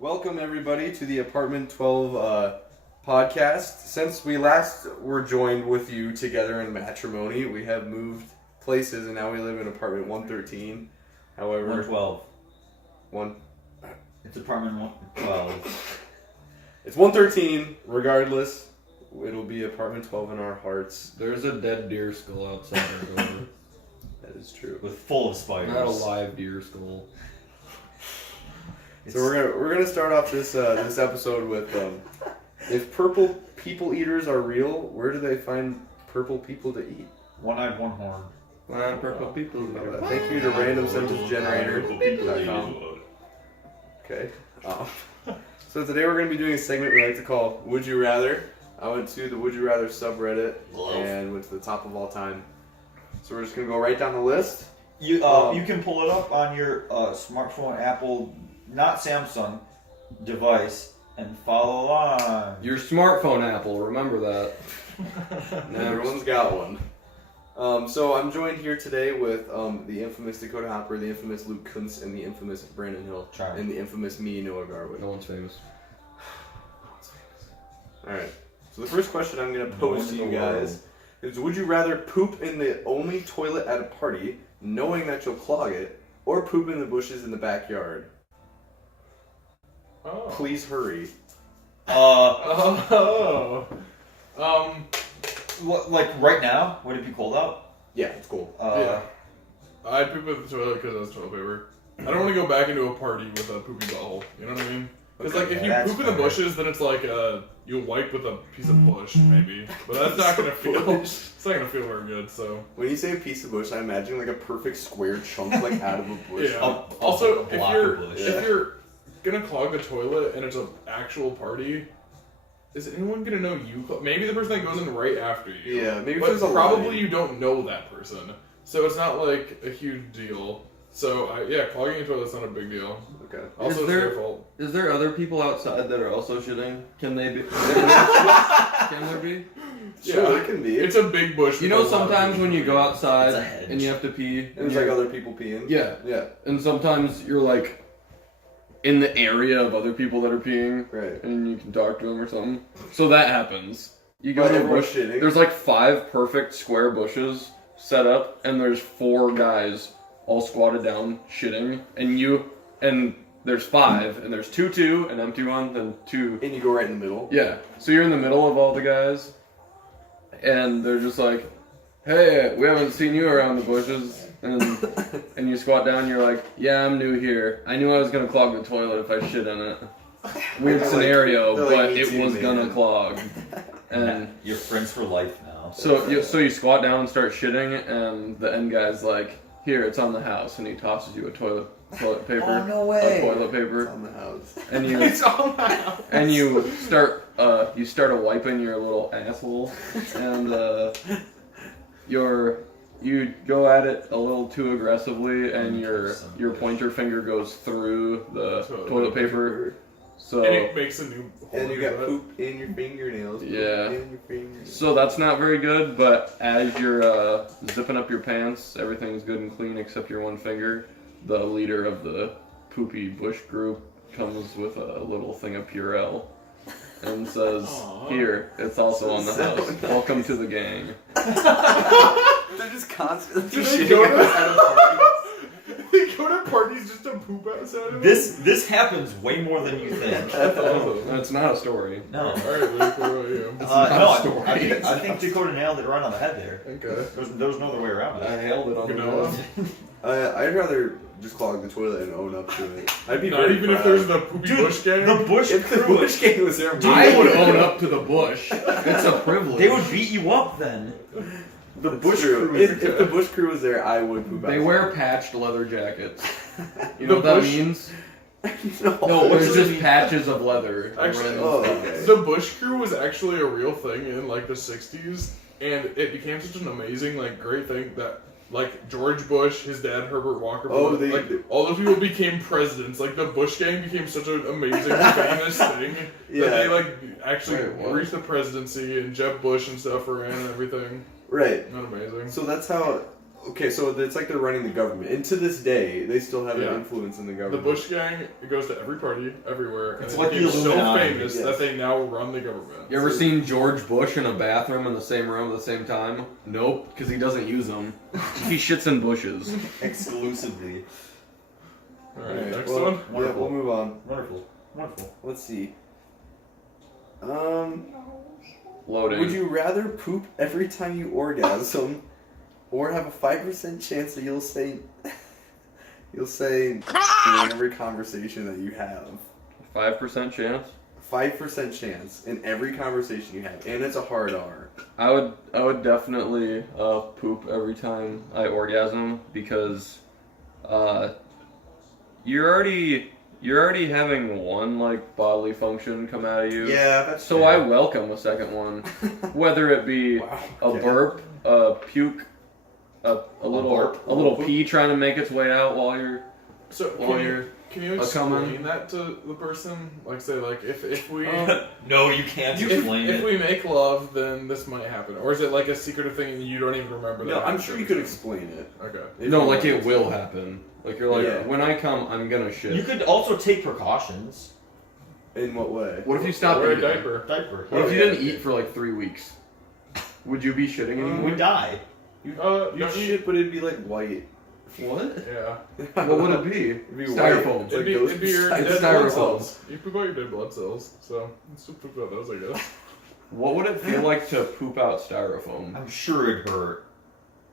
Welcome everybody to the Apartment 12 podcast. Since we last were joined with you together in matrimony, we have moved places and now we live in apartment 113. However, 112. One. It's apartment 112. It's 113. Regardless, it'll be apartment 12 in our hearts. There's a dead deer skull outside our door. That is true. With full of spiders. Not a live deer skull. So we're gonna start off this this episode with if purple people eaters are real, where do they find purple people to eat? One-eyed, one-horn. Purple people. Thank you to randomsentencegenerator.com. Okay. So today we're gonna be doing a segment we like to call Would You Rather. I went to the Would You Rather subreddit and went to the top of all time. So we're just gonna go right down the list. You can pull it up on your smartphone, Apple, not Samsung, device, and follow along. Your smartphone, Apple. Remember that. Everyone's got one. So I'm joined here today with the infamous Dakota Hopper, the infamous Luke Kuntz, and the infamous Brandon Hill, and the infamous me, Noah Garwood. No one's famous. Alright, so the first question I'm going to pose to you guys is, would you rather poop in the only toilet at a party, knowing that you'll clog it, or poop in the bushes in the backyard? Oh. Please hurry. Like right now, would it be cold out? Yeah, it's cool. Yeah. I'd poop in the toilet because that's toilet paper. I don't want to go back into a party with a poopy butthole. You know what I mean? Because like if you poop in the bushes, then it's like you'll wipe with a piece of bush maybe, but that's not gonna feel. It's not gonna feel very good. So when you say a piece of bush, I imagine like a perfect square chunk like out of a bush. Yeah. Also, if you're gonna clog the toilet and it's an actual party, is anyone gonna know you? Maybe the person that goes in right after you. Yeah, maybe. But probably you don't know that person, so it's not like a huge deal. So clogging a toilet's not a big deal. Okay. Also, it's their fault. Is there other people outside that are also shitting? Can they be? Can there be? Sure, it can be. It's a big bush. You know, sometimes when you go outside and you have to pee, and there's like other people peeing. Yeah. And sometimes you're like in the area of other people that are peeing, right? And you can talk to them or something. So that happens. You go to a bush. Shitting. There's like 5 perfect square bushes set up, and there's 4 guys all squatted down shitting, and there's 5, and there's 2, an empty one, then 2. And you go right in the middle. Yeah. So you're in the middle of all the guys, and they're just like, "Hey, we haven't seen you around the bushes." And you squat down, and you're like, "Yeah, I'm new here. I knew I was gonna clog the toilet if I shit in it. Weird scenario, but it was gonna clog." And you're friends for life now. So you squat down and start shitting, and the end guy's like, "Here, it's on the house," and he tosses you a toilet paper. Oh, no way. A toilet paper. It's on the house. And you It's on the house. And you start wiping your little asshole, and you go at it a little too aggressively, and your pointer finger goes through the toilet paper. So and it makes a new hole. And you got poop in your fingernails. Yeah. In your fingernails. So that's not very good, but as you're zipping up your pants, everything's good and clean except your one finger. The leader of the poopy bush group comes with a little thing of Purell and says, Aww. "Here, it's also on the house. Welcome to the gang." They're just constantly Do they shitting go at parties. They go to parties just to poop outside of This happens way more than you think. That's not a story. No. Alright, Luke, what about you? I think Dakota nailed it right on the head there. Okay. There was no other way around I it. hailed it on the head. I'd rather just clog the toilet and own up to it. I'd be Not very even proud. if there's the poopy bush gang? The bush If the crew, bush gang was there, I would own up to the bush. It's a privilege. they would beat you up then. the bush crew. If the bush crew was there, I would poop out. They wear patched leather jackets. You The know what that bush- means? No, There's just patches of leather. Actually, around oh, the- okay. The Bush Crew was actually a real thing in like the 60s, and it became such an amazing, like, great thing that, like, George Bush, his dad Herbert Walker Bush, all those people became presidents. Like, the Bush gang became such an amazing, famous thing that they, like, actually reached the presidency, and Jeb Bush and stuff ran and everything. Right. Not amazing. So that's how Okay, so it's like they're running the government, and to this day, they still have Yeah. an influence in the The government. Bush gang, it goes to every party, everywhere, and It's it like the became so Illuminati, famous yes. that they now run the government. You ever seen George Bush in a bathroom in the same room at the same time? Nope, because he doesn't use them. He shits in bushes. Exclusively. Alright, next well, one. Yeah, Wonderful. we'll move on. Wonderful. Wonderful. Let's see. Loading. Would you rather poop every time you orgasm, or have a 5% chance that you'll say in every conversation that you have? 5% chance? 5% chance in every conversation you have, and it's a hard R. I would definitely poop every time I orgasm because you're already having one like bodily function come out of you. Yeah, that's So I welcome a second one, whether it be Wow. a burp, a puke, a little pee trying to make its way out while you're So can you a coming. explain that to the person? Like say like if we No, you can't explain if it. we make love, then this might happen, or is it like a secretive thing and you don't even remember that? No, I'm sure you could explain it. Okay. If no, you like wanted it to. will happen. Like you're like Yeah. when I come, I'm gonna shit. You could also take precautions. In what way? What if you stop Wear a eating? diaper. Diaper. What if you Yeah. didn't eat for like 3 weeks? Would you be shitting You anymore? would die. You don't shit, but it'd be like white. What? Yeah. What would it be? It'd be Styrofoam. white. It'd be your It's dead blood styrofoam. cells. You poop out your dead blood cells, so let's just poop out those, I guess. What would it feel like to poop out styrofoam? I'm sure it'd hurt.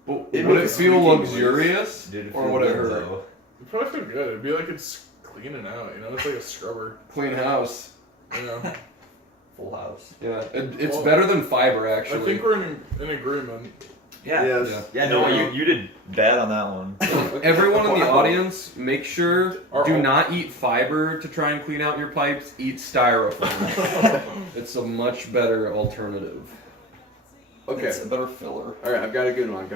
But It'd would make it a feel squeaky luxurious, Did it or feel would it good, hurt? though? It'd probably feel good. It'd be like it's cleaning out, you know? It's like a scrubber. Clean house. Yeah. Full house. Yeah, it's Well, better than fiber I actually. think we're in agreement. Yeah. Yes. Yeah, no, you did bad on that one. Everyone in the Wow. audience, make sure Are do all- not eat fiber to try and clean out your pipes. Eat styrofoam. It's a much better alternative. Okay. It's a better filler. Alright, I've got a good one.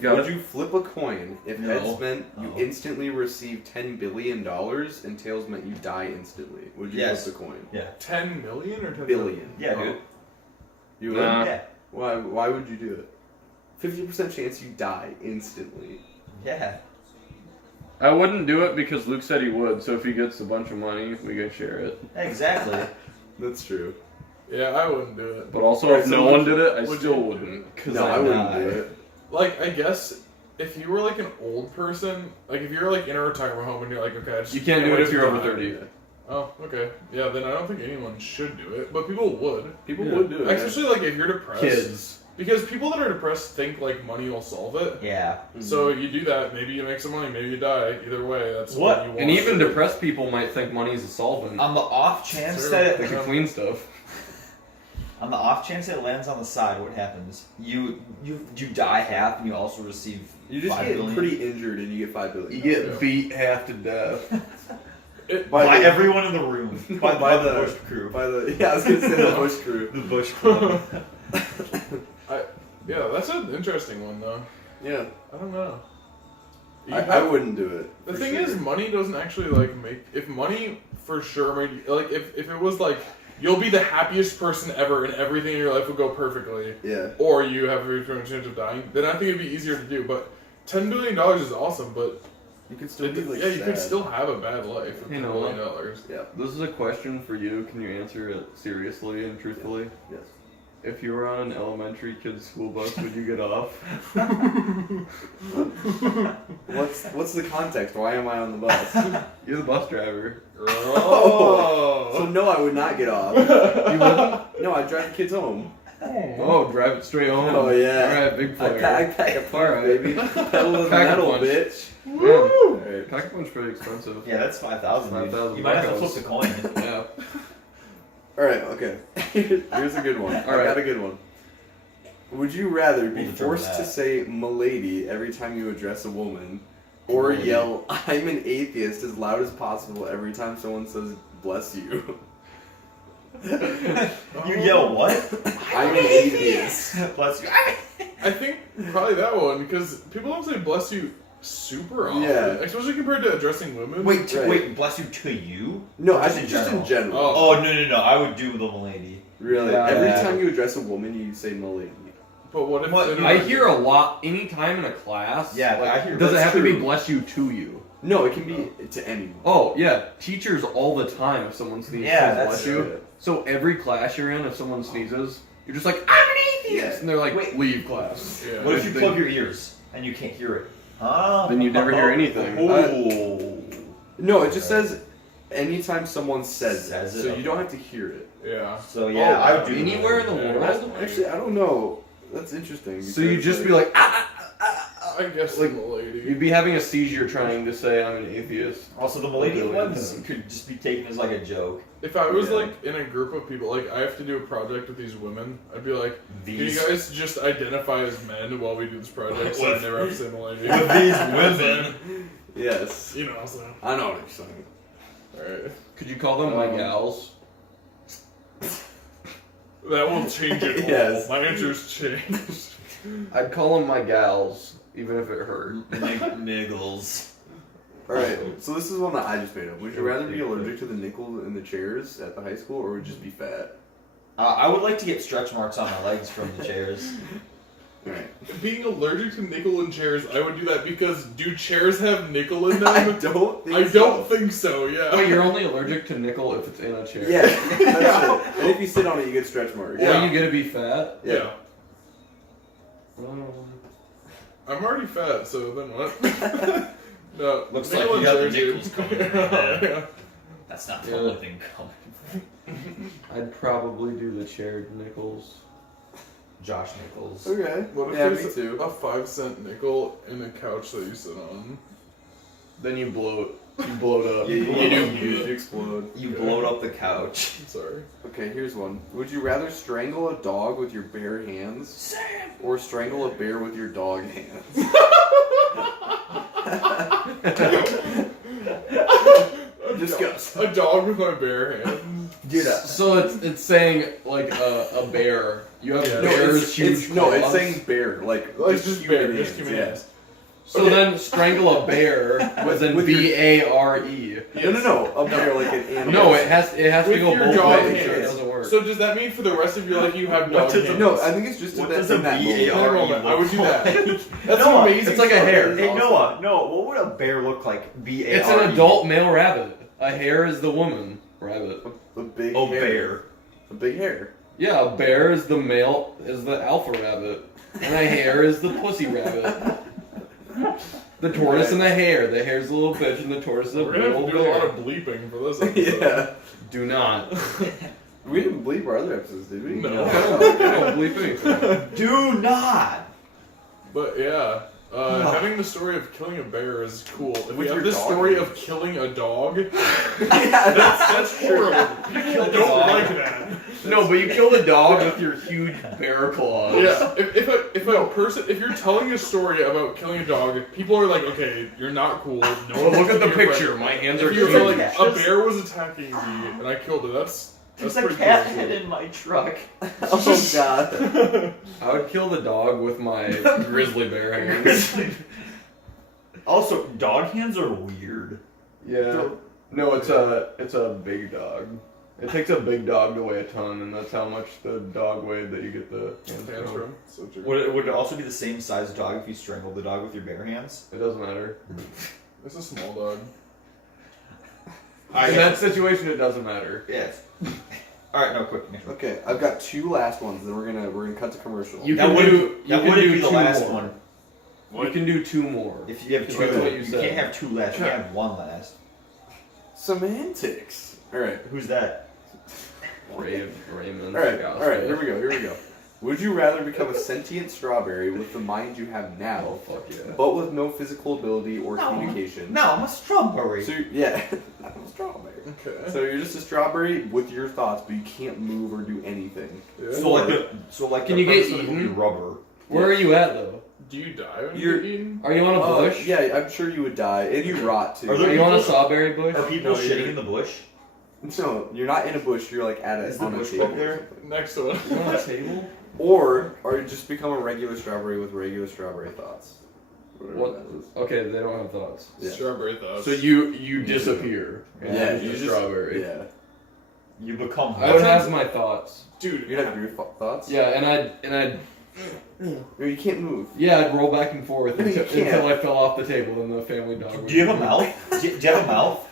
Got Would it? you flip a coin if No. heads meant you No. instantly receive $10 billion and tails meant you die instantly? Would you Yes. flip the coin? 10 million or 10 Billion. Yeah, dude. You would? Nah. Yeah. Why would you do it? 50% chance you die instantly. Yeah. I wouldn't do it because Luke said he would. So if he gets a bunch of money, we could share it. Exactly. That's true. Yeah, I wouldn't do it. But also, Alright, if so no would one you- did it, I would still you- wouldn't. Cause No, I wouldn't do it. Like, I guess if you were like an old person, like if you're like in a retirement home and you're like, okay, I just You can't do wait it if to you're over die. 30. Oh, okay. Yeah, then I don't think anyone should do it, but people would. People Yeah. would do it. Especially like if you're depressed. Kids. Because people that are depressed think like money will solve it. Yeah. So you do that, maybe you make some money, maybe you die. Either way, that's What? what you want. And even depressed people might think money is a solvent. On the off chance Sure. that They it, can clean stuff. on the off chance it lands on the side, what happens? You die half, and you also receive You just 5 get billion. pretty injured and you get $5 billion. You get beat half to death. by the- everyone in the room. By the Bush crew. By the I was gonna say the Bush crew. The Bush crew. Yeah, that's an interesting one though. Yeah, I don't know. I wouldn't do it. The for thing sure. is, money doesn't actually like make. If money for sure made you, like if it was like you'll be the happiest person ever and everything in your life will go perfectly, Yeah. or you have a very strong chance of dying, then I think it'd be easier to do. But $10 billion is awesome, but You could still be like yeah, you could sad. still have a bad life with You $10 know billion. Yeah. This is a question for you. Can you answer it seriously and truthfully? Yes. If you were on an elementary kid's school bus, would you get off? What's the context? Why am I on the bus? You're the bus driver. So no, I would not get off. You wouldn't? No, I'd drive the kids home. Oh, drive it straight home. Oh, yeah. Alright, big I player. pack a punch, Alright. baby. Pedal to the Pack a metal, punch. bitch. Yeah. Alright. Pack a punch pretty expensive. Yeah, that's 5,000. 5,000 You might have to buckos. flip the coin. Yeah. Alright, okay. Here's a good one. I Alright. got a good one. Would you rather be We'll determine forced to that. say "milady" every time you address a woman, or Milady. yell "I'm an atheist" as loud as possible every time someone says "bless you"? You yell what? I'm an atheist. Bless you. I think probably that one because people don't say "bless you" super often, Yeah. especially compared to addressing women. Wait, Right. wait, bless you to you? No, Or I think just in general. Oh. Oh, no, I would do the milady. Really? Yeah. Every time you address a woman, you say "milady." But what if I hear a lot anytime in a class. Yeah, like, I hear. Does it that's have to be true. bless you to you? No, it can be to anyone. Oh yeah, teachers all the time. If someone sneezes, Yeah, says that's bless you. So every class you're in, if someone sneezes, you're just like, I'm an atheist, Yeah. and they're like, Wait. leave class. Yeah. What if you plug your ears and you can't hear it? Then you never hear anything. Oh. No, it just says anytime someone says it, Says it, so okay. you don't have to hear it. Yeah. So yeah, I would do Anywhere in the Yeah. world. Actually, I don't know. That's interesting. So you because, just like, be like, I guess Like, I'm a lady. you'd be having a seizure trying to say I'm an atheist. Also, the millennial Really? ones could just be taken as like a joke. If I was Yeah. like in a group of people, like I have to do a project with these women, I'd be like, can you These guys just identify as men while we do this project so I never have to say milady? with these women. Yes. You know, so. I know what you're saying. Alright. Could you call them my gals? That will change it all. Yes. My answer's changed. I'd call them my gals, even if it hurt. Niggles. Alright, so this is one that I just made up. Would you rather be allergic to the nickel in the chairs at the high school or would you just be fat? I would like to get stretch marks on my legs from the chairs. Alright. Being allergic to nickel in chairs, I would do that because do chairs have nickel in I them? don't think I so. don't think so, yeah. Wait, you're only allergic to nickel if it's in a chair. Yeah, that's it. And if you sit on it, you get stretch marks. Or Yeah. you get to be fat. Yeah. Oh. I'm already fat, so then what? No. Looks nickel like in you got the chairs, dude. nickels coming. Yeah. That's not the Yeah. only thing coming. I'd probably do the chaired nickels. Josh Nichols. Okay. What if Yeah, me there's too. a 5-cent nickel in a couch that you sit on? Then you bloat. You bloat up. You do. You explode. You blowed up the couch. I'm sorry. Okay, here's one. Would you rather strangle a dog with your bare hands Sam! or strangle a bear with your dog hands? Discuss. A dog with my bare hands. Dude, So it's saying like a bear. You have Yeah. bears huge it's claws. saying bear, like Like, just bear, human just hands, human yeah. hands. So then strangle a bear as in With your- BARE. No, a bear like an animal. No, it has to With go your both dog ways. So it hands. doesn't work. So does that mean for the rest of your life you have What dog does hands? No, I think it's just What in does that, a in that BARE moment. I would do that. That's Noah, an amazing. it's like a story. hare. Hey Noah, what would a bear look like? B-A-R-E. It's an adult male rabbit. A hare is the woman rabbit. A big Oh, hair. bear. A big hair. Yeah, a bear is the male, is the alpha rabbit. And a hare is the pussy rabbit. The tortoise and the hare. The hare's a little bitch and the tortoise is a We're big gonna have old to do a lot bear. of bleeping for this episode. Yeah. Do not. We didn't believe our other episodes, did we? No. I don't believe anything. Do not! But yeah, having the story of killing a bear is cool. If With we have your this dog story hands. of killing a dog, Yeah, that's horrible. I don't dog. like that. No, but you kill the dog with your huge bear claws. Yeah, if a person, if you're telling a story about killing a dog, people are like, okay, you're not cool. No Well, one look wants at to the be your picture. friend. My hands are If you're huge. like, a bear was attacking me and I killed it, that's There's a pretty cat cool. head in my truck. Oh god. I would kill the dog with my grizzly bear hands. Also, dog hands are weird. Yeah. No, it's a big dog. It takes a big dog to weigh a ton, and that's how much the dog weighed that you get the hands Hands from. from. So true. Would it also be the same size dog if you strangled the dog with your bare hands? It doesn't matter. It's a small dog. In that situation, it doesn't matter. Yes. Alright, no, quick. Next one. Okay, I've got two last ones, then we're gonna cut to commercial. You That can wouldn't do. You that can wouldn't do be the two last more. one. You can do two more. If you have That's two, what you you said. can't have two last. You can't have one last. Semantics. Alright. Who's that? Raymond. Alright, here we go. Would you rather become a sentient strawberry with the mind you have Oh now, fuck yeah. but with no physical ability or No. communication? No, I'm a strawberry. So yeah, I'm a strawberry. Okay. So you're just a strawberry with your thoughts, but you can't move or do anything. Yeah. So like Can the you get premise of the movie eaten? Rubber. Where are you at though? Do you die when You're- you're eaten? Are you on a bush? Yeah, I'm sure you would die, and you rot too. Are Are there you on a people- strawberry bush? Are people No, shitting you're- in the bush? No, you're not in a bush. You're like at Is a the on a bush table. up there? Next one. You on a table? Or you just become a regular strawberry with regular strawberry thoughts. Whatever What? that is. Okay, they don't have thoughts. Yeah. Strawberry thoughts. So you disappear. and Yeah, you're you just just strawberry. Yeah, You become. I would have my thoughts. Dude, you'd have your thoughts. Yeah, and I'd No, you can't move. Yeah, I'd roll back and forth No, you until, can't. until I fell off the table and the family dog would... Do you have a mouth? Do you have a mouth?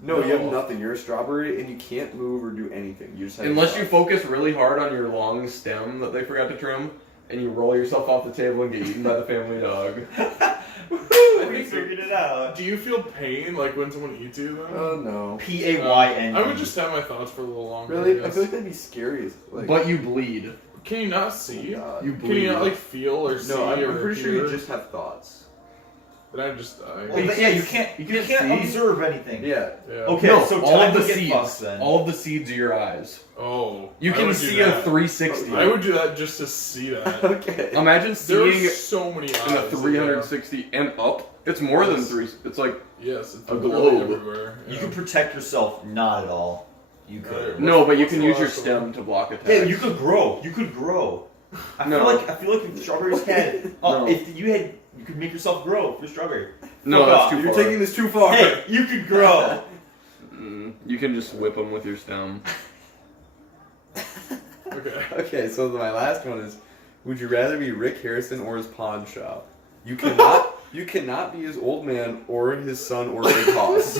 No, you have nothing. You're a strawberry, and you can't move or do anything. You just have Unless you focus really hard on your long stem that they forgot to trim, and you roll yourself off the table and get eaten by the family dog. We figured it out. Do you feel pain like when someone eats you then? Oh no. P-A-Y-N. I would just have my thoughts for a little longer. Really? I guess. feel like that'd be scary. Like, But you bleed. Can you not see? oh, God. You Can bleed. you not like feel or see? No, I'm or pretty sure hear? you just have thoughts. Then I just die. Well, yeah, you can't see? observe anything. Yeah. Yeah. Okay, No, so all time of the to get seeds. fucked then. All of the seeds are your eyes. Oh. You I can would do see a that. 360. I would do that just to see that. Okay. Imagine seeing There's so many eyes. in a 360 and up. It's more than Yes. 3. It's like Yes, it's A literally globe. everywhere. You Yeah. can protect yourself. Not at all. You could. Right. no, but you What's can the use your last stem one? to block attacks. Yeah, you could grow. You could grow. I No. feel like if strawberries had. No. If you could make yourself grow for strawberry. No, Fuck that's off. too You're far. taking this too far. Hey, you could grow. You can just whip them with your stem. Okay. Okay, so my last one is: would you rather be Rick Harrison or his pawn shop? You cannot. You cannot be his old man or his son or Big Hoss.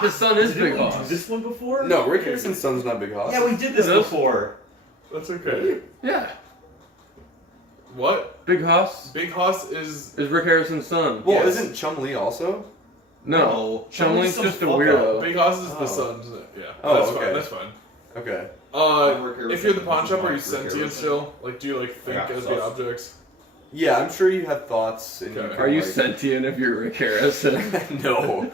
His son is Big Did we do Hoss. this one before? No, Rick Harrison's son's not Big Hoss. Yeah, we did this This? before. That's okay. Yeah. What? Big Hoss Big Hoss is. is Rick Harrison's son. Well, Yes. isn't Chum-Lee also? No. Chumlee's Chumlee's some just a fuck weirdo. Big Hoss is Oh. the son. Yeah. Oh, that's okay. fine. That's fine. Okay. If you're the pawn shop, are you Rick sentient Harrison. still? Like, do you like think got as sauce. the objects? Yeah, I'm sure you have thoughts. And Okay. can, Are you like- sentient if you're Rick Harrison? No.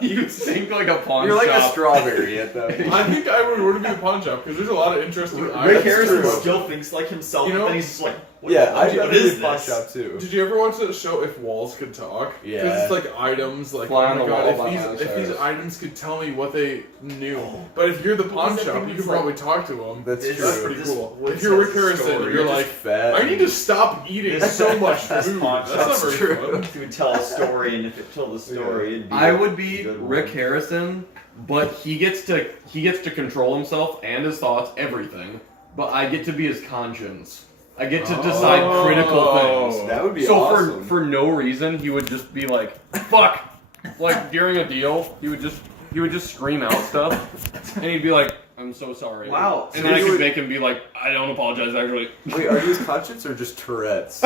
you think like a pawn You're like a shop. strawberry at that point. I think I would want to be the pawn shop because there's a lot of interesting Rick items. Harrison true. still thinks like himself, You know- but then he's just like, what, Yeah, what, I'd what rather is be a pawn this? shop too. Did you ever watch that show If Walls Could Talk? Yeah. Because it's like items, like, Fly oh on my the god, Wall by if Miley these Cyrus. items could tell me what they knew. But if you're the pawn was that shop, thing you that's could probably talk to them. That's It's- true. That's pretty This- cool. what If you're Rick is that Harrison, story? you're Just like, fat. I need to stop eating so much Best food. pawn That's shop. not very true. fun. He would tell a story, and if it told the story, it'd be I a would be good one. Rick Harrison, but he gets to control himself and his thoughts, everything. But I get to be his conscience. I get to decide critical things. That would be So awesome. for no reason, he would just be like, "Fuck!" Like during a deal, he would just scream out stuff, and he'd be like, "I'm so sorry." Wow. And So then I you could would- make him be like, "I don't apologize, actually." Wait, are you his conscience or just Tourette's?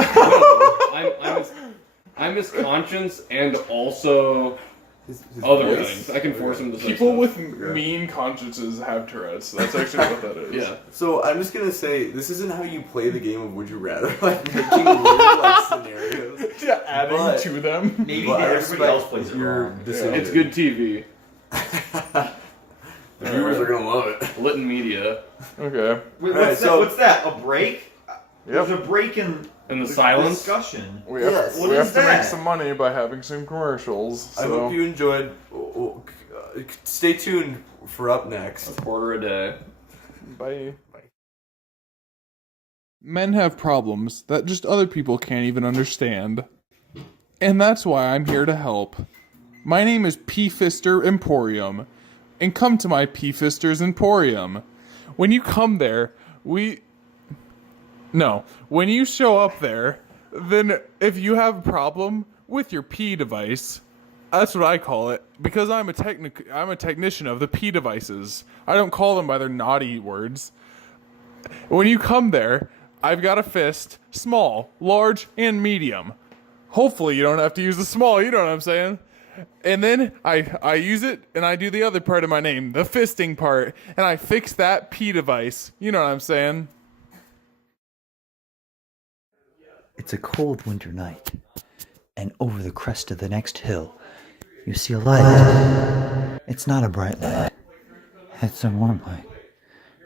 I'm his conscience and also His other voice? things. I can force him to say People stuff. with mean consciences have Tourette's. That's actually what that is. Yeah. So I'm just gonna say this isn't how you play the game of Would You Rather, like making weird like scenarios. Yeah, adding But- to them. Maybe But I everybody respect else plays it your wrong. decision. It's good TV. The viewers are gonna love it. Lytton Media. Okay. Wait, Alright, what's that? so- What's that? A break? Yep. There's a break in And the silence. discussion. We have, Yes. What we is have to make that? some money by having some commercials. So. I hope you enjoyed. Stay tuned for up next. A quarter a day. Bye. Men have problems that just other people can't even understand. And that's why I'm here to help. My name is P. Fister Emporium. And come to my P. Fister's Emporium. When you come there, when you show up there, then if you have a problem with your P device, that's what I call it, because I'm a technician of the P devices. I don't call them by their naughty words. When you come there, I've got a fist, small, large, and medium. Hopefully you don't have to use the small, you know what I'm saying? And then I use it, and I do the other part of my name, the fisting part, and I fix that P device. You know what I'm saying? It's a cold winter night, and over the crest of the next hill, you see a light. It's not a bright light. It's a warm light.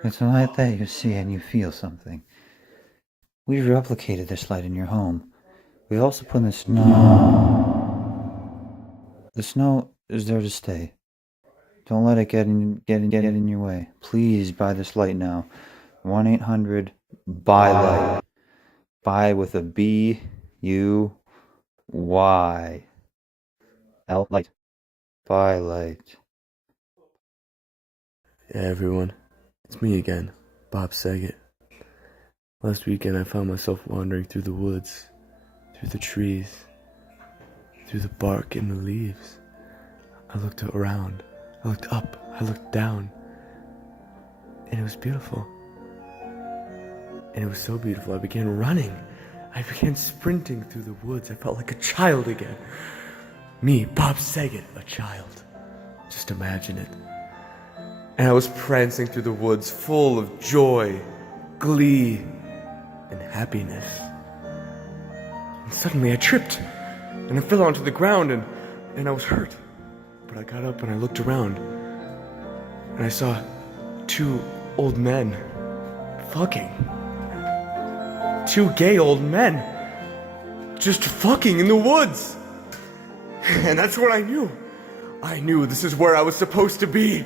It's a light that you see and you feel something. We've replicated this light in your home. We've also put in the snow. The snow is there to stay. Don't let it get in your way. Please buy this light now. 1-800-BUY-LIGHT. Buy with a B-U-Y. Light. Buy light. Hey everyone, it's me again, Bob Saget. Last weekend I found myself wandering through the woods, through the trees, through the bark and the leaves. I looked around, I looked up, I looked down, and it was beautiful. And it was so beautiful, I began running. I began sprinting through the woods. I felt like a child again. Me, Bob Saget, a child. Just imagine it. And I was prancing through the woods full of joy, glee, and happiness. And suddenly I tripped, and I fell onto the ground, and I was hurt. But I got up and I looked around, and I saw two old men fucking. Two gay old men just fucking in the woods. And that's what I knew. I knew this is where I was supposed to be.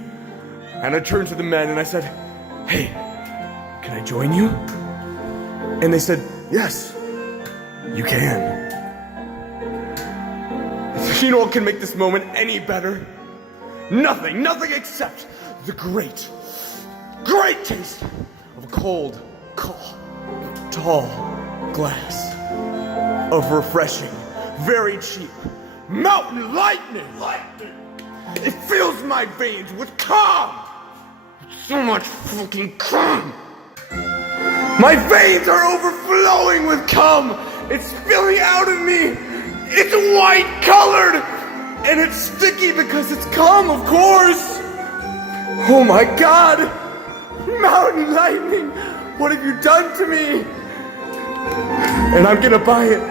And I turned to the men and I said, "Hey, can I join you?" And they said, "Yes, you can." You know what can make this moment any better? Nothing except the great taste of a cold, tall glass of refreshing, very cheap mountain lightning. It fills my veins with calm. So much fucking cum. My veins are overflowing with cum. It's spilling out of me. It's white colored. And it's sticky because it's cum, of course. Oh my God. Mountain lightning. What have you done to me? And I'm gonna buy it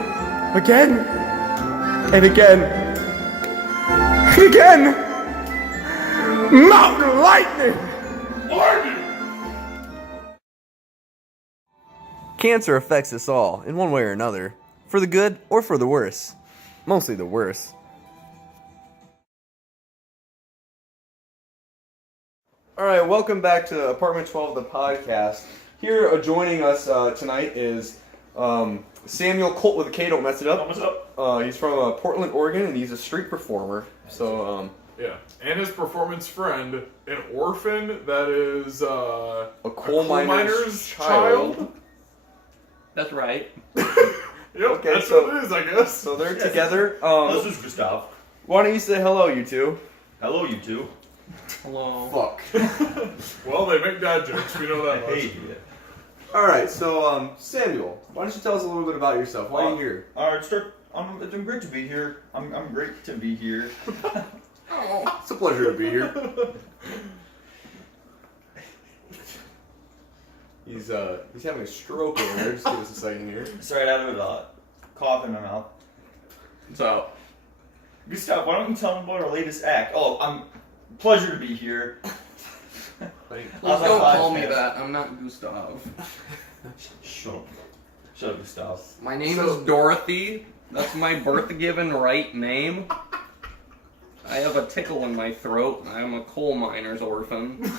again and again and again. Mountain lightning! Cancer affects us all in one way or another, for the good or for the worse. Mostly the worse. Alright, welcome back to Apartment 12, the podcast. Here joining us tonight is Samuel Colt with a K, don't mess it up. Don't mess it up. He's from Portland, Oregon, and he's a street performer. So, yeah, and his performance friend, an orphan that is a coal miner's child. That's right. Yep, Okay, that's so- what it is, I guess. So they're together. This is Gustav. Why don't you say hello, you two? Hello, you two. Hello. Fuck. Well, they make dad jokes, we know that much. Hey. Alright, so, Samuel, why don't you tell us a little bit about yourself? Why are you here? Alright, start. It's great to be here. I'm great to be here. It's a pleasure to be here. He's having a stroke over there. Just give us a second here. Sorry, I had a cough in my mouth. So, Gustav, why don't you tell me about our latest act? Oh, pleasure to be here. please don't call me that. I'm not Gustav. Shut up. Shut up, Gustav. My name is Dorothy. That's my birth-given right name. I have a tickle in my throat. I'm a coal miner's orphan.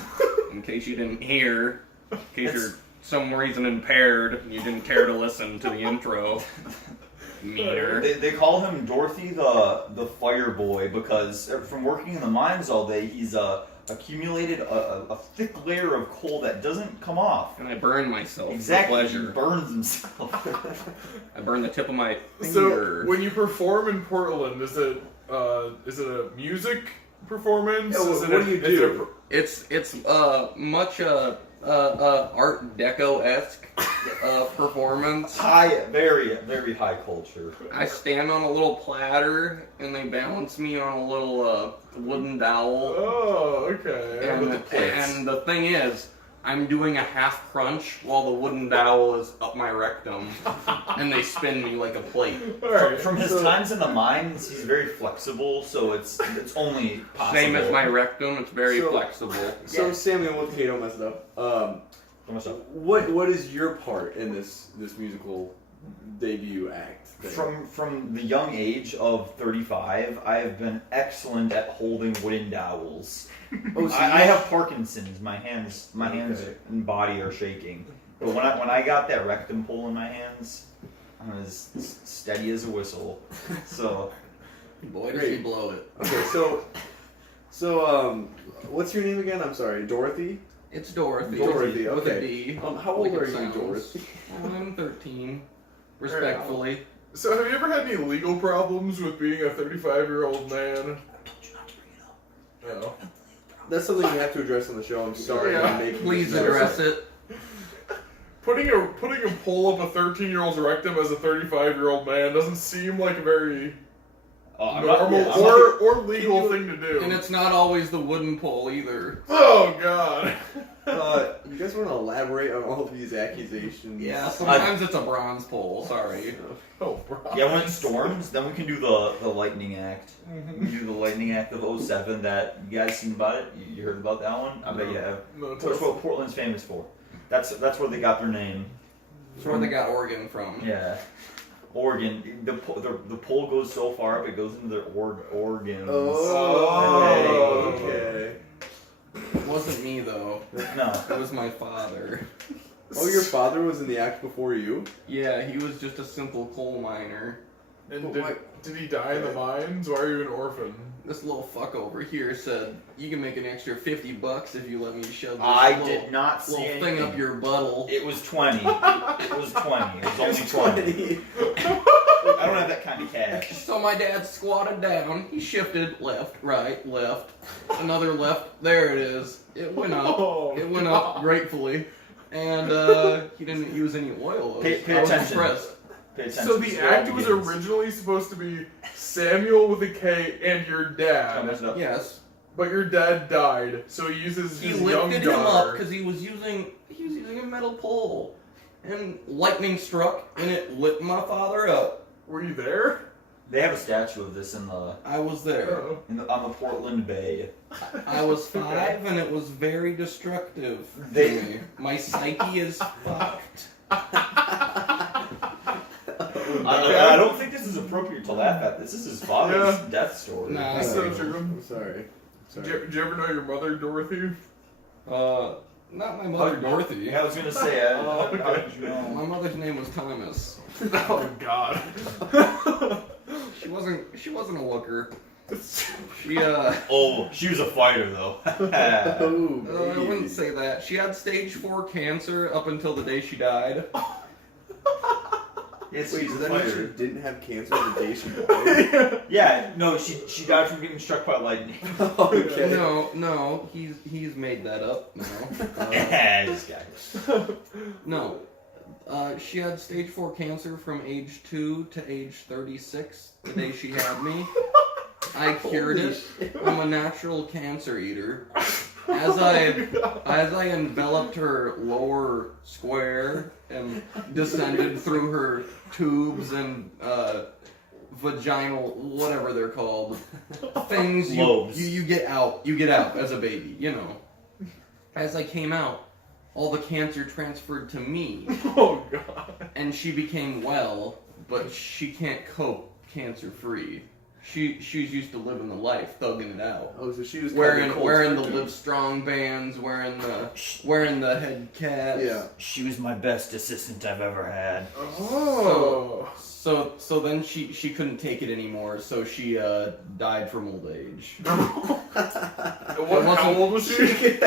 In case you didn't hear. In case you're some reason impaired and you didn't care to listen to the intro. Meaner. They call him Dorothy the fire boy because from working in the mines all day, he's accumulated a thick layer of coal that doesn't come off. And I burn myself Exactly, for he pleasure. burns himself. I burn the tip of my So, finger. when you perform in Portland, is it a music performance? Yeah, Is what it do you do? It's much Art Deco-esque performance. Very, very high culture. I stand on a little platter and they balance me on a little wooden dowel. Oh, okay. And the thing is, I'm doing a half crunch while the wooden dowel is up my rectum, and they spin me like a plate. Alright, From his times in the mines, he's very flexible, so it's only possible. Same as my rectum, it's very So- flexible. So Yeah. Samuel, with K, don't mess it up. What is your part in this musical debut act thing? From the young age of 35, I have been excellent at holding wooden dowels. Oh, so I have Parkinson's. My hands Okay. and body are shaking. But when I got that rectum pull in my hands, I was steady as a whistle. So Boy, does he blow it. Okay, so what's your name again? I'm sorry, Dorothy. It's Dorothy. Dorothy, With a okay. D. How old like it are you, sounds. Dorothy? I'm 13. Respectfully. So have you ever had any legal problems with being a 35-year-old man? No. That's something you have to address on the show. I'm sorry. Yeah. I'm making Please this address it. Putting a pole up a 13-year-old's rectum as a 35-year-old man doesn't seem like a very normal or legal thing to do. And it's not always the wooden pole either. Oh God. You guys want to elaborate on all of these accusations? Yeah, sometimes it's a bronze pole. Sorry. Oh, bro. Yeah, when it storms, then we can do the lightning act. We can do the lightning act of 07 that you guys seen about it. You heard about that one? I bet you have. No, That's what Portland's famous for. That's where they got their name. That's where they got Oregon from. Yeah. Oregon. The pole goes so far up, it goes into their organs. Oh, okay. It wasn't me though. No. It was my father. Oh, your father was in the act before you? Yeah, he was just a simple coal miner. And did he die in the mines? Why are you an orphan? This little fuck over here said, "You can make an extra $50 if you let me shove this I little, did not see little anything. thing up your buttle." It was 20. It was 20. It was only 20. I don't have that kind of cash. So my dad squatted down. He shifted left, right, left, another left. There it is. It went up. Oh, It went up gratefully, and he didn't use any oil. Pay I was attention. impressed. Pay attention. So This the is where it act was begins. originally supposed to be Samuel with a K and your I dad, messed up. Yes. but your dad died, so he uses He his young lifted him up daughter. because he was using a metal pole, and lightning struck and it lit my father up. Were you there? They have a statue of this in the I was there. Oh. on the Portland Bay. I was 5 and it was very destructive to They- me. My psyche is fucked. I don't think this is appropriate to laugh at. This is his father's Yeah. death story. Nah. That's so true. I'm sorry. Did you ever know your mother, Dorothy? Not my mother, Dorothy. Yeah, I was gonna say. How did you know? My mother's name was Thomas. Oh God. She wasn't a looker. She Oh, she was a fighter though. Oh, I wouldn't say that. She had stage 4 cancer up until the day she died. Yes, Wait, she does was a that mean she fighter. didn't have cancer the day she died? Yeah, no, she died from getting struck by lightning. Okay. No, he's made that up now. This guy. No. She had stage 4 cancer from age 2 to age 36, the day she had me. I cured it. I'm a natural cancer eater. As I enveloped her lower square and descended through her tubes and vaginal, whatever they're called, things Lobes. you get out as a baby, you know. As I came out, all the cancer transferred to me, Oh God. and she became well, but she can't cope cancer-free. She's used to living the life, thugging it out. Oh, so she was Wearing Colt the turkey. Live Strong bands, wearing the head caps. Yeah. She was my best assistant I've ever had. Oh. So then she couldn't take it anymore, so she died from old age. How old was she? It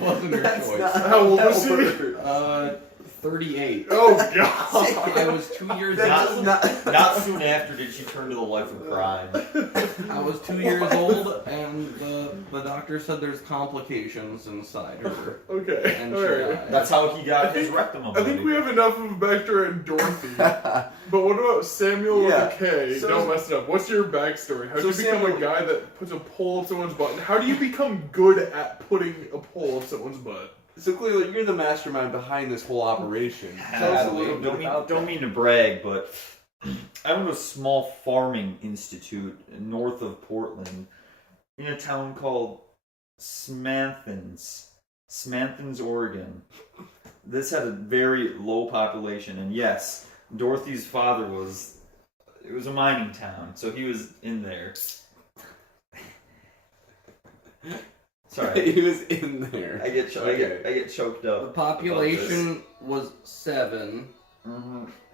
wasn't her That's choice. not How old was she? works. 38. Oh God. I was 2 years That's old. Not soon after did she turn to the life of crime. I was 2 years old, and the doctor said there's complications inside her, Okay. and she Alright. died. That's how he got I his think- rectum. I think we have enough of Vector and Dorothy. But what about Samuel Yeah. with a K? So- Don't mess it up. What's your backstory? How did So you become Samuel- a guy that puts a pole up someone's butt? And how do you become good at putting a pole up someone's butt? So clearly, you're the mastermind behind this whole operation. Tell us a little bit about Don't mean to brag, but I went to a small farming institute north of Portland in a town called Smanthens, Oregon. This had a very low population, and yes, Dorothy's father it was a mining town, so he was in there. Sorry, He was in there. I get choked up. The population was 7,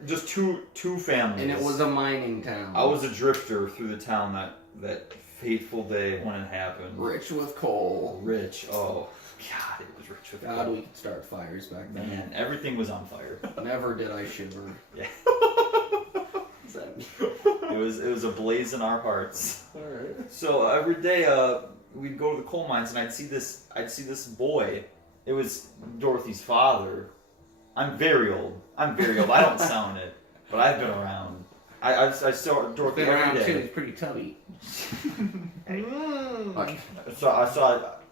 Just two families. and it was a mining town. I was a drifter through the town that fateful day when it happened. Rich with coal. Rich. Oh, God, it was rich with God, coal. we could start fires back then. Man, everything was on fire. Never did I shiver. Yeah. What's that mean? It was a blaze in our hearts. Alright. So every day, we'd go to the coal mines, and I'd see this boy. It was Dorothy's father. I'm very old. I don't sound it, but I've been around. I saw Dorothy Been around every too. day. It's pretty tubby. So I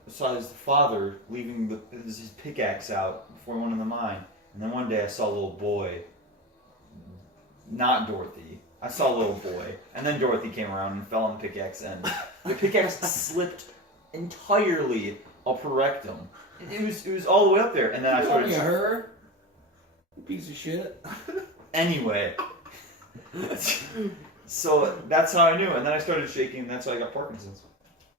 saw his father leaving his pickaxe out before he went in the mine, and then one day I saw a little boy. Not Dorothy. I saw a little boy, and then Dorothy came around and fell on the pickaxe, and the pickaxe slipped entirely up her rectum. It was all the way up there, and then I started. her. You piece of shit. Anyway, so that's how I knew, and then I started shaking, and that's how I got Parkinson's.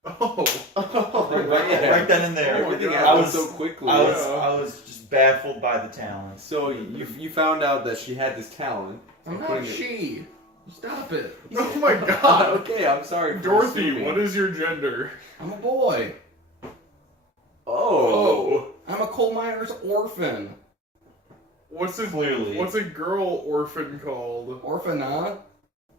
Oh. Right then and there. Oh my God. Everything happened so quickly. I was just baffled by the talent. So you found out that she had this talent. I'm of not putting it- she. Stop it. Oh my God. Okay, I'm sorry. for Dorothy, assuming. what is your gender? I'm a boy. Oh. I'm a coal miner's orphan. What's Clearly. a girl orphan called? Orphan, huh?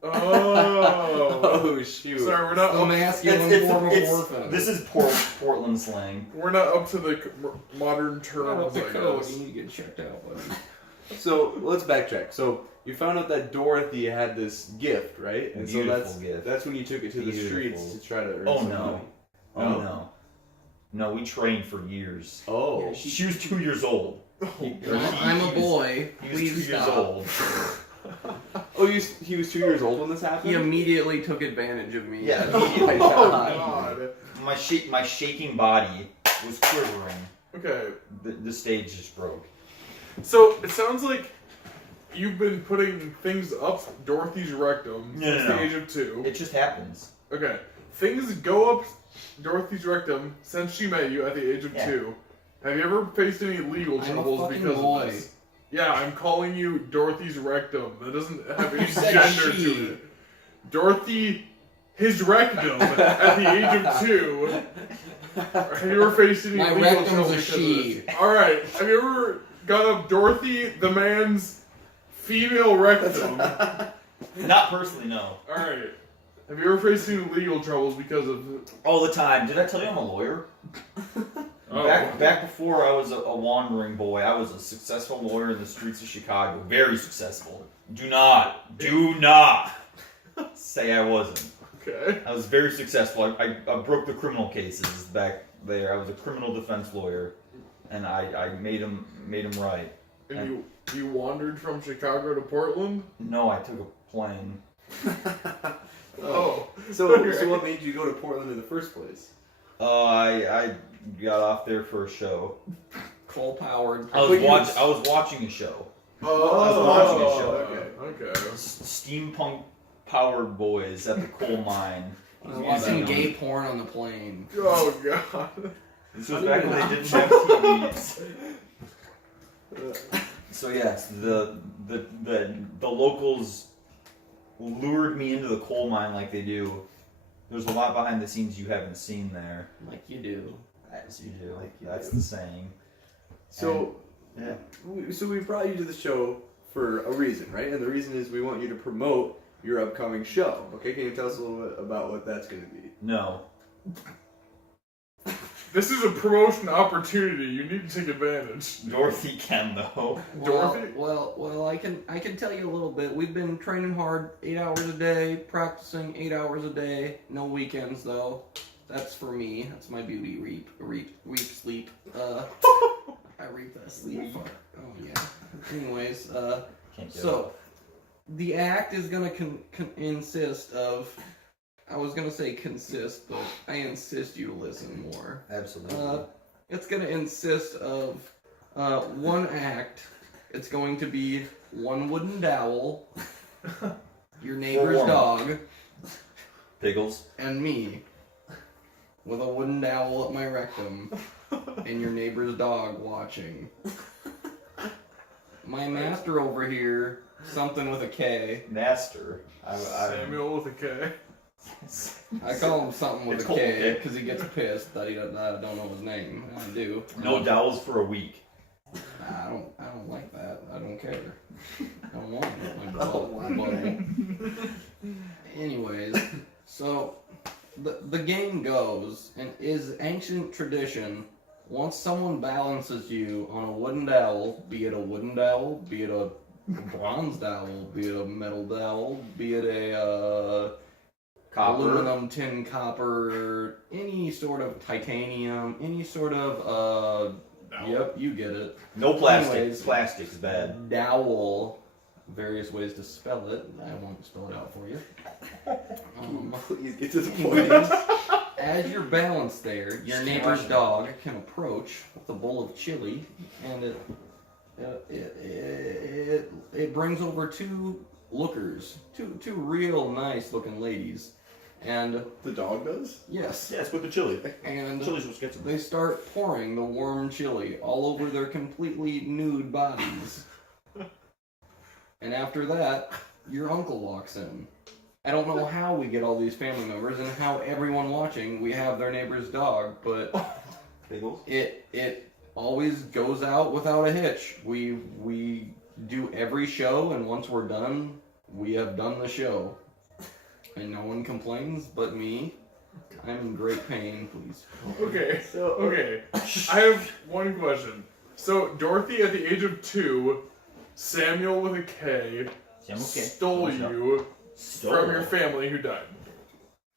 Oh. Oh shoot. Sorry, we're not The up, masculine form of orphan. This is Portland slang. we're not up to the modern Not terms, up to I code. guess. You need to get checked out, buddy. So let's backtrack. So you found out that Dorothy had this gift, right? And so Beautiful gift. that's when you took it to the streets Beautiful. to try to earn Oh some no. money. Oh No? no. No, we trained for years. Oh. Yeah, She was 2 years old. I'm a boy. He was Please 2 years stop. old. Oh, he was 2 years old when this happened? He immediately took advantage of me. Yeah. Oh my Oh God. God. My shaking body was quivering. Okay. The stage just broke. So it sounds like you've been putting things up Dorothy's rectum No, since no, the no. age of 2. It just happens. Okay. Things go up Dorothy's rectum since she met you at the age of Yeah. 2. Have you ever faced any legal I'm a troubles fucking because boy. of this? Yeah, I'm calling you Dorothy's rectum. That doesn't have any You said gender she. to it. Dorothy, his rectum, at the age of 2. Have you ever faced any My legal rectum's trouble a because of she. this? Alright, have you ever got up Dorothy, the man's female rectum? Not personally, no. Alright. Have you ever faced any legal troubles because of... All the time. Did I tell you I'm a lawyer? Oh. Back before I was a wandering boy, I was a successful lawyer in the streets of Chicago. Very successful. Do not say I wasn't. Okay. I was very successful. I broke the criminal cases back there. I was a criminal defense lawyer, and I made them right. And you wandered from Chicago to Portland? No, I took a plane. Oh. So what made you go to Portland in the first place? I got off there for a show. Coal powered. I was watching a show. Oh. I was watching a show. Okay. Steampunk powered boys at the coal mine. Watching gay porn on the plane. Oh god. This was back when they didn't have TVs. So yes, the locals lured me into the coal mine like they do. There's a lot behind the scenes you haven't seen there. Like you do. As you do. Like you That's do. the saying. So, Yeah. so we brought you to the show for a reason, right? And the reason is we want you to promote your upcoming show. Okay, can you tell us a little bit about what that's going to be? No. This is a promotion opportunity. You need to take advantage. Dorothy can though. Dorothy? Well, I can tell you a little bit. We've been training hard, 8 hours a day, practicing 8 hours a day. No weekends though. That's for me. That's my beauty reap sleep. I reap that sleep. Oh yeah. Anyways, Can't get so the act is gonna insist of. I was gonna say consist, but I insist you to listen more. Absolutely. It's gonna insist of one act. It's going to be one wooden dowel, your neighbor's warm-up. dog, Pickles. and me with a wooden dowel at my rectum, and your neighbor's dog watching. My master over here, something with a K. Master. Samuel with a K. I call him something with It's a Colt, K okay? because he gets pissed that I don't know his name. I do. No Dowels for a week. Nah, I don't like that. I don't care. I don't want it. My bubble. Anyways, so the game goes and is ancient tradition. Once someone balances you on a wooden dowel, be it a wooden dowel, be it a bronze dowel, be it a metal dowel, be it a Copper. aluminum, tin, copper, any sort of titanium, any sort of yep, you get it. No plastic. Anyways, Plastic is bad. Dowel, various ways to spell it. I won't spell it out for you. Please get to the point. Anyways, as you're balanced there, your neighbor's dog can approach with a bowl of chili, and it brings over two lookers, two real nice looking ladies, and The dog does? yes, Yes, with the chili. and Chili's what gets them. they start pouring the warm chili all over their completely nude bodies. And after that, your uncle walks in. I don't know how we get all these family members and how everyone watching we have their neighbor's dog, but Bagels. it always goes out without a hitch. We do every show, and once we're done, we have done the show. And no one complains but me. I'm in great pain, please. Okay, okay. I have one question. So, Dorothy, at the age of 2, Samuel with a K, stole you from your family who died.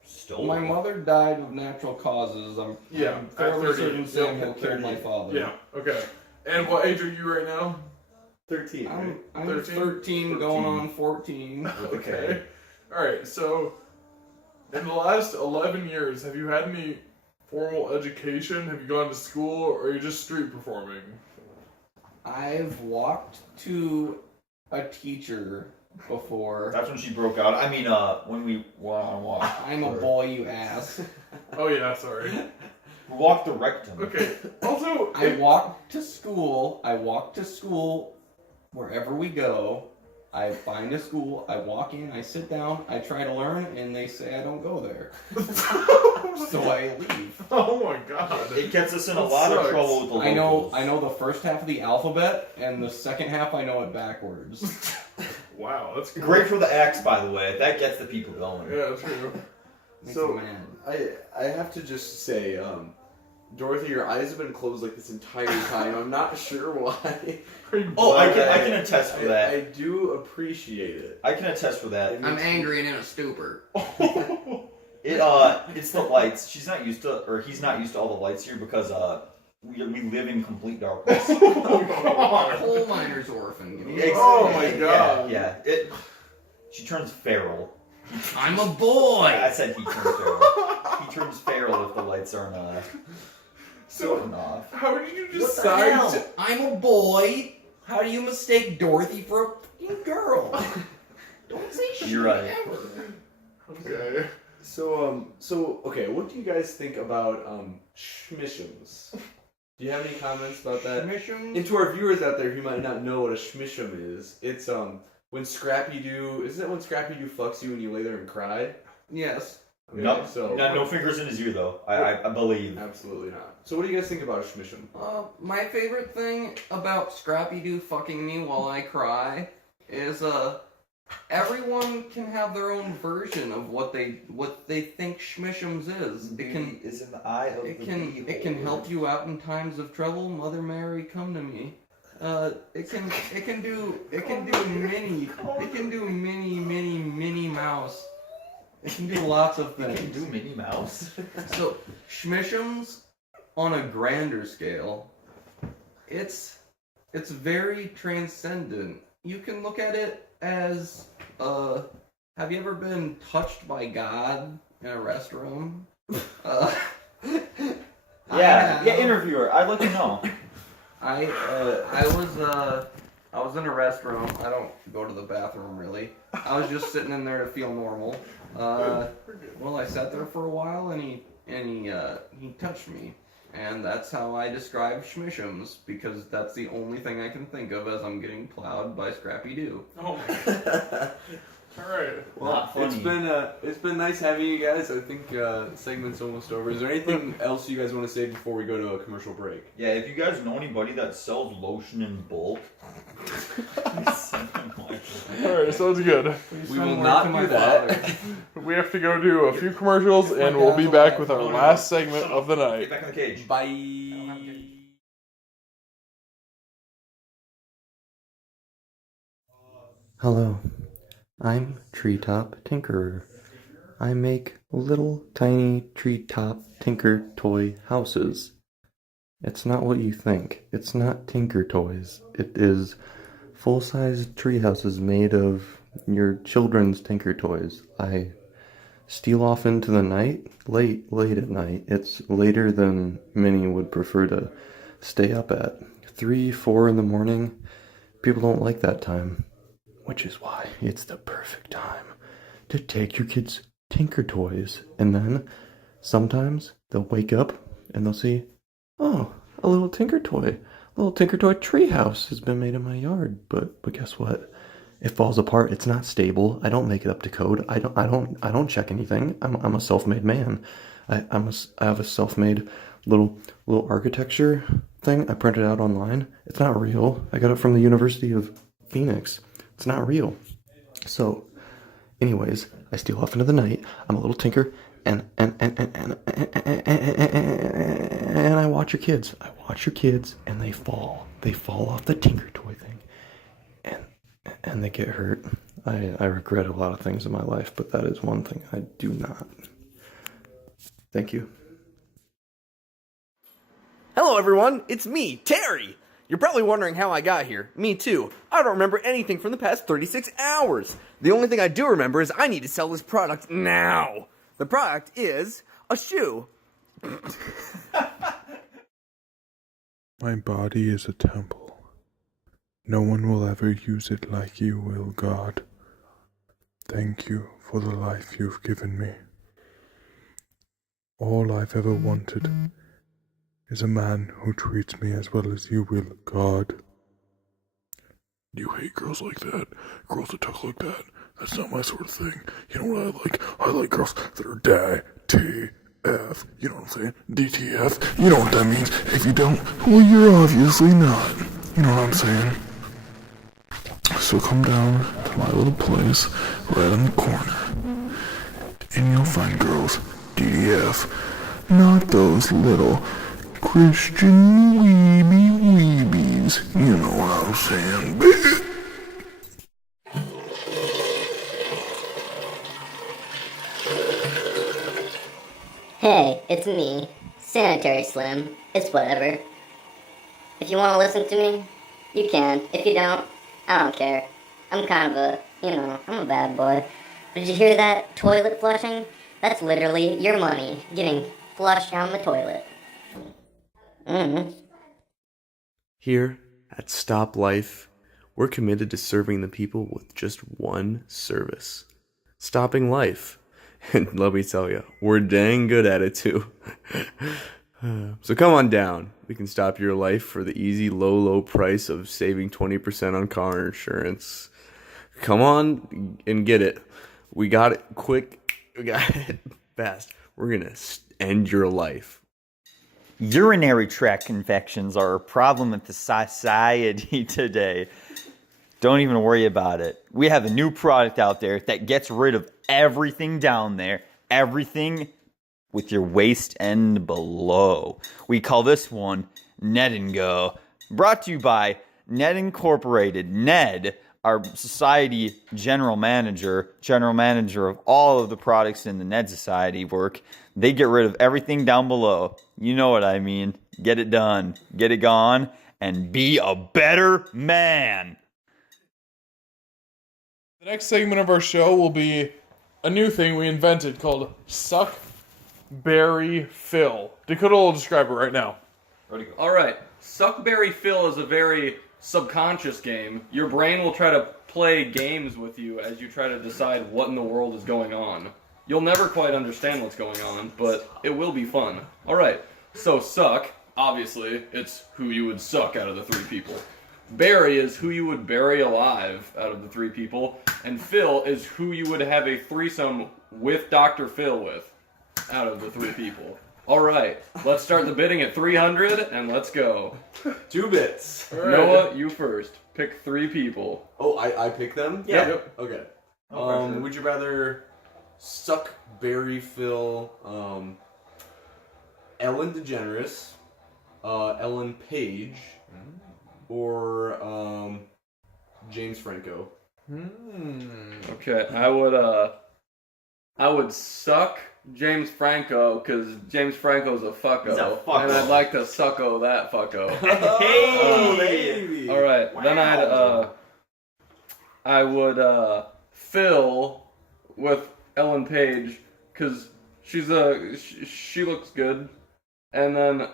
Stole. My mother died of natural causes. I'm fairly at 30. certain Samuel Yep, killed my 30. father. Yeah, okay. And what age are you right now? 13, right? I'm 13? 13 going on 14. Okay. Alright, so in the last 11 years, have you had any formal education? Have you gone to school, or are you just street performing? I've walked to a teacher before. That's when she broke out. I mean, when we went on a walk. I'm a boy, you ass. Oh yeah, sorry. We walked the rectum. Okay, also... I walk to school. Wherever we go. I find a school, I walk in, I sit down, I try to learn, and they say I don't go there. So I leave. Oh my god. It gets us in a That lot sucks. of trouble with the I locals. know the first half of the alphabet, and the second half I know it backwards. Wow, that's cool. Great for the X, by the way. That gets the people going. Yeah, true. Makes So- me mad. I have to just say, Dorothy, your eyes have been closed like this entire time. I'm not sure why. Oh, I But can attest for that. I do appreciate it. I can attest for that. I'm angry and in a stupor. It's the lights. She's not used to, or he's not used to all the lights here because we live in complete darkness. Coal miner's orphan. Give me a Oh break. my god. Yeah. She turns feral. I'm a boy! I said he turns feral. He turns feral if the lights aren't So, off. how did you What the decide hell? to... I'm a boy! How do you mistake Dorothy for a fucking girl? Don't say shit You're right. ever. Okay. So okay, what do you guys think about schmishms? Do you have any comments about that? Schmishms? And to our viewers out there who might not know what a schmishim is, it's when Scrappy-Doo, isn't it when Scrappy-Doo fucks you and you lay there and cry? Yes. Okay, No, so no fingers in his ear though. I believe. absolutely not. So what do you guys think about a schmishim? My favorite thing about Scrappy-Doo fucking me while I cry is, everyone can have their own version of what they think schmishms is. is in the eye of It can help you out in times of trouble. Mother Mary, come to me. It can do Minnie Mouse. It can do lots of You can things. do Minnie Mouse. So schmishms on a grander scale, it's very transcendent. You can look at it as have you ever been touched by God in a restroom? Yeah, interviewer. I'd like to know. I was in a restroom. I don't go to the bathroom really. I was just sitting in there to feel normal. Well, I sat there for a while, and he touched me, and that's how I describe schmishms, because that's the only thing I can think of as I'm getting plowed by Scrappy-Doo. Oh my god. All right. Well, it's been nice having you guys. I think segment's almost over. Is there anything else you guys want to say before we go to a commercial break? Yeah, if you guys know anybody that sells lotion in bulk, send them my way. All right, sounds good. We will not do that. We have to go do a few commercials, and we'll be back with our last segment of the night. Get back in the cage. Bye. Hello, I'm Treetop Tinkerer. I make little tiny treetop tinker toy houses. It's not what you think. It's not tinker toys. It is full-size tree houses made of your children's tinker toys. I steal off into the night, late at night. It's later than many would prefer to stay up at. 3, 4 in the morning. People don't like that time. Which is why it's the perfect time to take your kids' tinker toys. And then sometimes they'll wake up and they'll see, oh, a little tinker toy. A little tinker toy treehouse has been made in my yard. But guess what? It falls apart. It's not stable. I don't make it up to code. I don't check anything. I'm a self-made man. I have a self-made little architecture thing I printed out online. It's not real. I got it from the University of Phoenix. It's not real. So, anyways, I steal off into the night. I'm a little tinker, and I watch your kids. I watch your kids, and they fall. They fall off the tinker toy thing, and they get hurt. I regret a lot of things in my life, but that is one thing I do not. Thank you. Hello, everyone. It's me, Terry. You're probably wondering how I got here. Me too. I don't remember anything from the past 36 hours. The only thing I do remember is I need to sell this product now. The product is a shoe. My body is a temple. No one will ever use it like you will, God. Thank you for the life you've given me. All I've ever wanted is a man who treats me as well as you will, God. You hate girls like that. Girls that talk like that. That's not my sort of thing. You know what I like? I like girls that are DTF. You know what I'm saying? DTF. You know what that means. If you don't, well, you're obviously not. You know what I'm saying? So come down to my little place right on the corner, and you'll find girls DTF. Not those little Christian weebies. You know what I'm saying? Hey, it's me, Sanitary Slim. It's whatever. If you want to listen to me, you can. If you don't, I don't care. I'm kind of I'm a bad boy. But did you hear that? Toilet flushing? That's literally your money getting flushed down the toilet. Here at Stop Life, we're committed to serving the people with just one service. Stopping life. And let me tell you, we're dang good at it too. So come on down. We can stop your life for the easy low price of saving 20% on car insurance. Come on and get it. We got it quick. We got it fast. We're going to end your life. Urinary tract infections are a problem with the society today. Don't even worry about it. We have a new product out there that gets rid of everything down there, everything with your waist and below. We call this one Ned and Go. Brought to you by Ned Incorporated. Ned, our society general manager of all of the products in the Ned Society work. They get rid of everything down below. You know what I mean. Get it done, get it gone, and be a better man. The next segment of our show will be a new thing we invented called Suck, Berry, Fill. Dakota will describe it right now. Alright, Suck, Berry, Fill is a very subconscious game. Your brain will try to play games with you as you try to decide what in the world is going on. You'll never quite understand what's going on, but it will be fun. Alright, so Suck, obviously, it's who you would suck out of the three people. Barry is who you would bury alive out of the 3 people, and Phil is who you would have a threesome with Dr. Phil with out of the 3 people. All right, let's start the bidding at 300 and let's go. 2 bits. All right. Noah, you first. Pick 3 people. Oh, I pick them? Yeah. Yep. Okay. Oh, sure. Would you rather suck Barry, Phil, Ellen DeGeneres, Ellen Page, or James Franco? Okay, I would suck James Franco because James Franco's a fucko, He's a fucko. and I'd like to sucko that fucko. Hey, baby! All right, then I would Phil with Ellen Page because she looks good, and then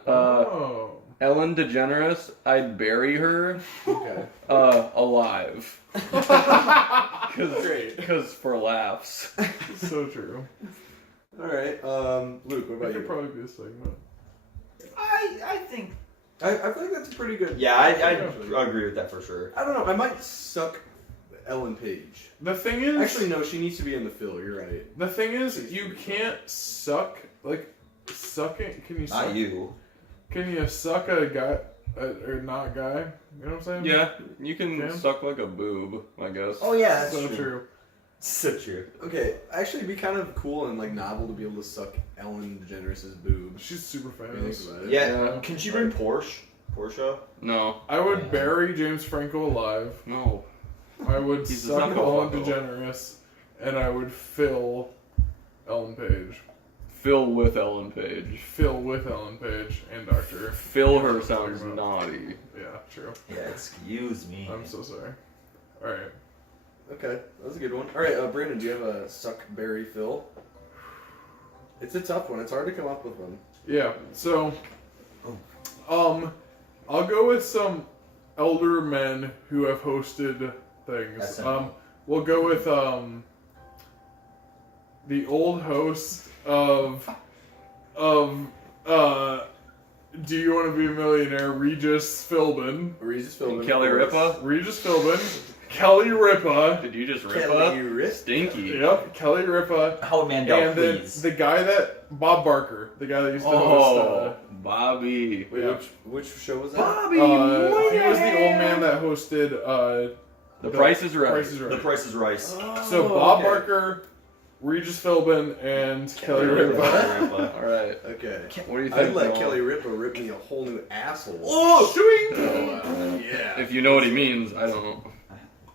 Ellen DeGeneres, I'd bury her Okay. alive. Great. Because for laughs. So true. Alright, Luke, what That about could you? probably be a segment. I think. I feel like that's a pretty good... Yeah, I agree with that for sure. I don't know, I might suck Ellen Page. The thing is, Actually, no, she needs to be in the Phil, you're right. the thing is, you can't suck sucking. Can you suck? Not you. Can you suck a guy or not guy? You know what I'm saying? Yeah, you can Yeah. suck like a boob, I guess. Oh yeah, that's So true. true. So true. Okay, actually it'd be kind of cool and like novel to be able to suck Ellen DeGeneres' boobs. She's super If you famous. think about it. Yeah. Yeah. Can she bring Porsche? No. I would bury James Franco alive. No. I would He's a suck psycho Ellen fucko. DeGeneres, and I would fill Ellen Page. Phil with Ellen Page. Fill with Ellen Page and Doctor. Phil her sounds naughty. Yeah, true. Yeah, excuse me. I'm so sorry. All right. Okay, that was a good one. Alright, Brandon, do you have a suck, Barry, Phil? It's a tough one, it's hard to come up with one. Yeah. So, I'll go with some elder men who have hosted things. That's simple. We'll go with the old host of Do You Want to Be a Millionaire? Regis Philbin. Regis Philbin. Kelly Ripa? Regis Philbin. Kelly Ripa. Did you just rip Kelly up? Ripa. Stinky. Yep. Kelly Ripa. Howard Mandel, And then please. the guy that Bob Barker, the guy that used to Oh, host. Bobby. Wait, Yeah. which show was that? Bobby He was the old man that hosted The Price is Right. Price is Right. The Price is Right. So Bob Barker, Regis Philbin, and Kelly Ripa. All right. Okay. What do you I'd think? let Noel? Kelly Ripa rip me a whole new asshole. Oh, shooting! Yeah. If you know what he means, I don't know.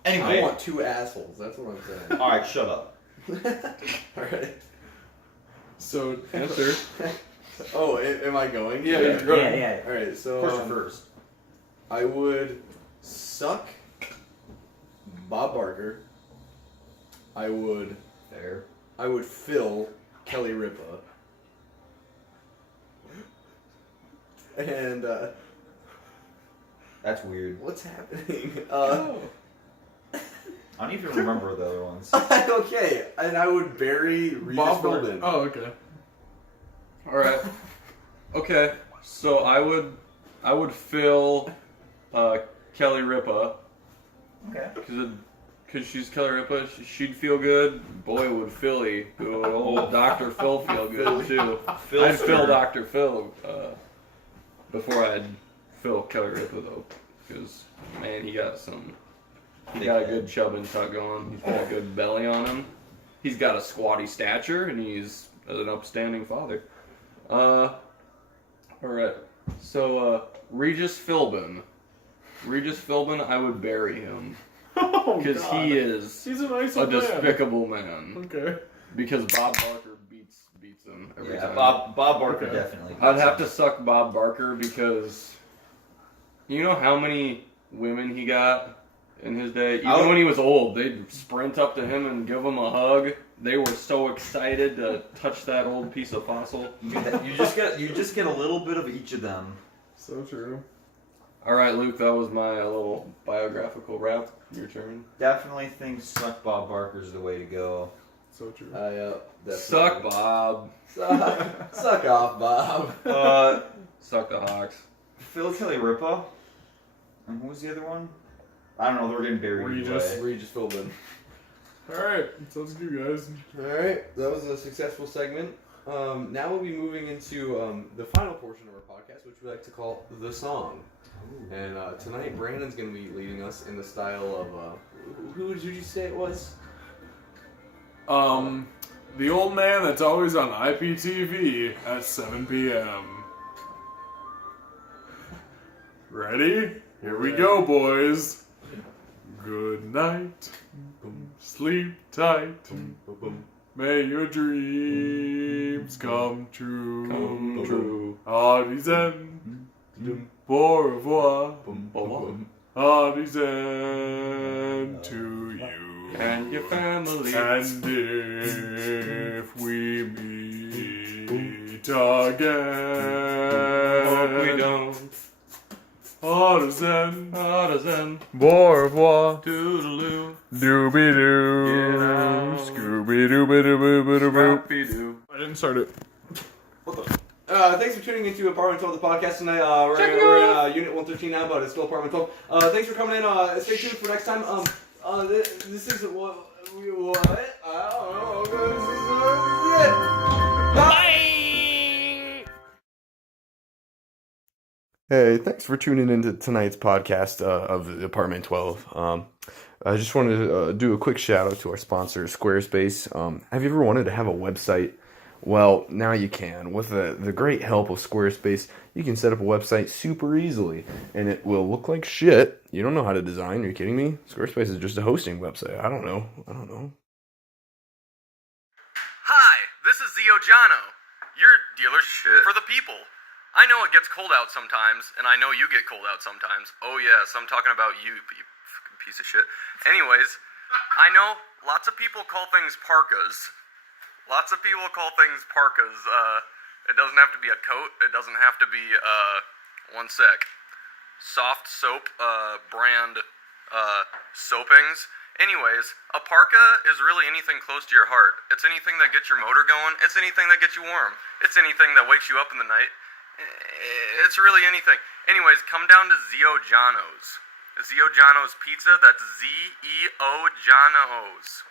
I Anyway, want 2 assholes, that's what I'm saying. alright, shut up. Alright. So Answer. Oh, am I going? Yeah, Yeah, you're yeah, yeah. Alright, so Of course you're first. I would suck Bob Barker. I would There. fill Kelly Ripa. And That's weird. what's happening? I don't even remember the other ones. Okay, and I would bury Regis Bob Philbin. Barker. Oh, okay. All right. Okay. So I would fill Kelly Ripa Okay. because she's Kelly Ripa. She'd feel good. Boy, would Philly, old Dr. Phil, feel good too. I'd fill Dr. Phil before I'd fill Kelly Ripa though, because man, he got a good chub and tug on. He's got a good belly on him. He's got a squatty stature, and he's an upstanding father. All right. So Regis Philbin, I would bury him Oh, because God. he is He's a nice a old man. despicable man. Okay. Because Bob Barker beats him every Yeah, time. Bob Barker Okay. definitely. I'd have to suck Bob Barker because you know how many women he got in his day? Even when he was old, they'd sprint up to him and give him a hug. They were so excited to touch that old piece of fossil. You just get a little bit of each of them. So true. All right, Luke, that was my little biographical rap. Your turn. Definitely think suck Bob Barker's the way to go. So true. Suck Bob. Suck off, Bob. Suck the Hawks. Phil Kelly Ripa. And who was the other one? I don't know. They were getting buried. Regis filled in. Alright, sounds good, guys. Alright, that was a successful segment. Now we'll be moving into the final portion of our podcast, which we like to call The Song. Ooh. And tonight, Brandon's going to be leading us in the style of... who did you say it was? The old man that's always on IPTV at 7 p.m. Ready? Here we go, boys. Good night. Sleep tight. May your dreams come true. Artisan. Au revoir. Artisan to you. And your family. And if we meet again. Hope we don't. Artisan. Au revoir. Toodaloo. Doobie-doo. Get out. Scooby-doo-ba-doo-boo-ba-doo-boo. Scrappy-doo. I didn't start it. Thanks for tuning into Apartment 12, the podcast tonight. We're in Unit 113 now, but it's still Apartment 12. Thanks for coming in. Stay tuned for next time. This is what? I don't know. This is Bye! Hey, thanks for tuning into tonight's podcast of Apartment 12. I just wanted to do a quick shout out to our sponsor, Squarespace. Have you ever wanted to have a website? Well, now you can. With the great help of Squarespace, you can set up a website super easily, and it will look like shit. You don't know how to design. Are you kidding me? Squarespace is just a hosting website. I don't know. Hi, this is Zio Jono, your dealer for the people. I know it gets cold out sometimes, and I know you get cold out sometimes. Oh yes, I'm talking about you fucking piece of shit. Anyways, I know lots of people call things parkas. It doesn't have to be a coat. It doesn't have to be, one sec. Soft soap, brand, soapings. Anyways, a parka is really anything close to your heart. It's anything that gets your motor going. It's anything that gets you warm. It's anything that wakes you up in the night. It's really anything. Anyways, come down to Zio Jono's. Zio Jono's Pizza. That's Z-E-O Jono's.